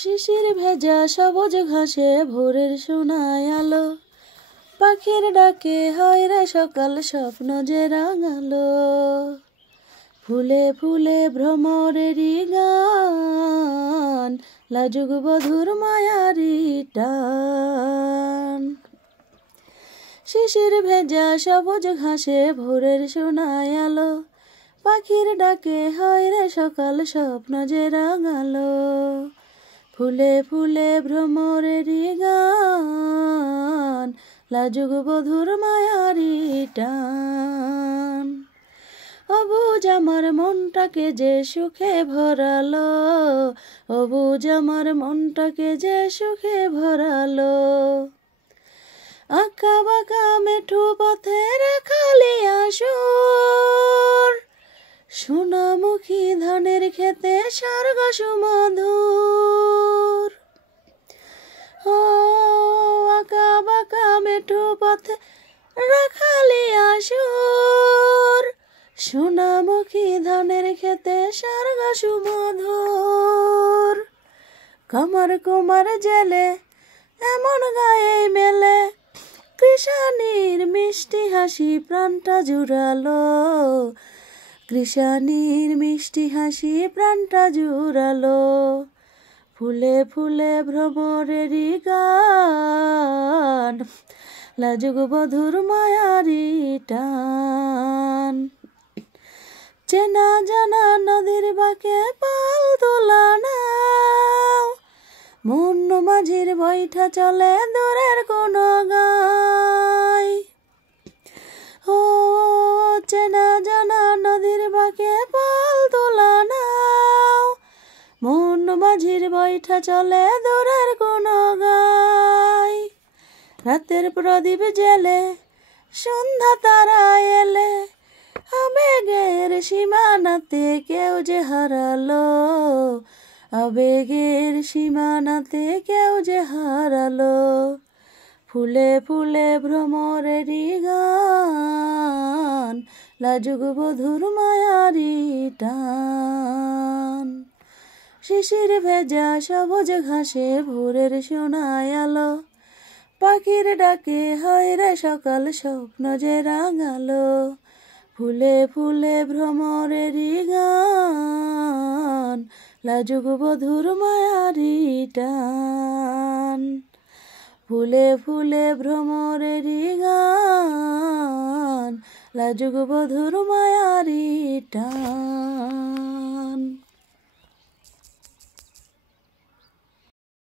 শিশির ভেজা সবুজ ঘাসে ভোরের সোনায় আলো, পাখির ডাকে হয় রে সকাল স্বপ্ন যে রাঙালো। ফুলে ফুলে ভ্রমরেরই গান, লাজুক বধুর মায়ারি টান। শিশির ভেজা সবুজ ঘাসে ভোরের সোনায় আলো, পাখির ডাকে হয় রে সকাল স্বপ্ন যে রাঙালো। ফুলে ফুলে ভ্রমরেরই গান, লাজুক বধুর মায়ারি টান। অবুঝ আমার মনটাকে যে সুখে ভরালো, অবুঝ আমার মনটাকে যে সুখে ভরালো। আঁকা বাঁকা মেঠো পথে রাখালি আসর, সোনামুখী ধানের খেতে স্বর্গ সুমধুর। ও আঁকা বাঁকা মেঠো পথে রাখালি আসর, সোনামুখী ধানের খেতে স্বর্গ সুমধুর। কামার কুমার জেলে এমন গায়ে মেলে, কৃষানির মিষ্টি হাসি প্রাণটা জুড়ালো, কৃষানির মিষ্টি হাসি প্রাণটা জুড়ালো। ফুলে ফুলে ভ্রমরেরই গান, লাজুক বধুর মায়ারি টান। চেনা জানা নদীর বাঁকে পাল তোলা নাও, মন মাঝির বৈঠা চলে দূরের কোনো গায়। ও চেনা জানা নদীর বাঁকে পাল তোলা নাও, মন মাঝির বৈঠা চলে দূরের কোনো গায়। রাতের প্রদীপ জেলে সন্ধ্যা তারা এলে, আবেগের সীমানাতে কেউ যে হারালো, আবেগের সীমানাতে কেউ যে হারালো। ফুলে ফুলে ভ্রমরেরই গান, লাজুক বধুর মায়ারি টান। শিশির ভেজা সবুজ ঘাসে ভোরের সোনায় আলো, পাখির ডাকে হয় রে সকাল স্বপ্ন যে রাঙালো। ফুলে ফুলে ভ্রমরেরই গান, লাজুক বধুর মায়ারি টান। ফুলে ফুলে ভ্রমরেরই গান, লাজুক বধুর মায়ারি টান।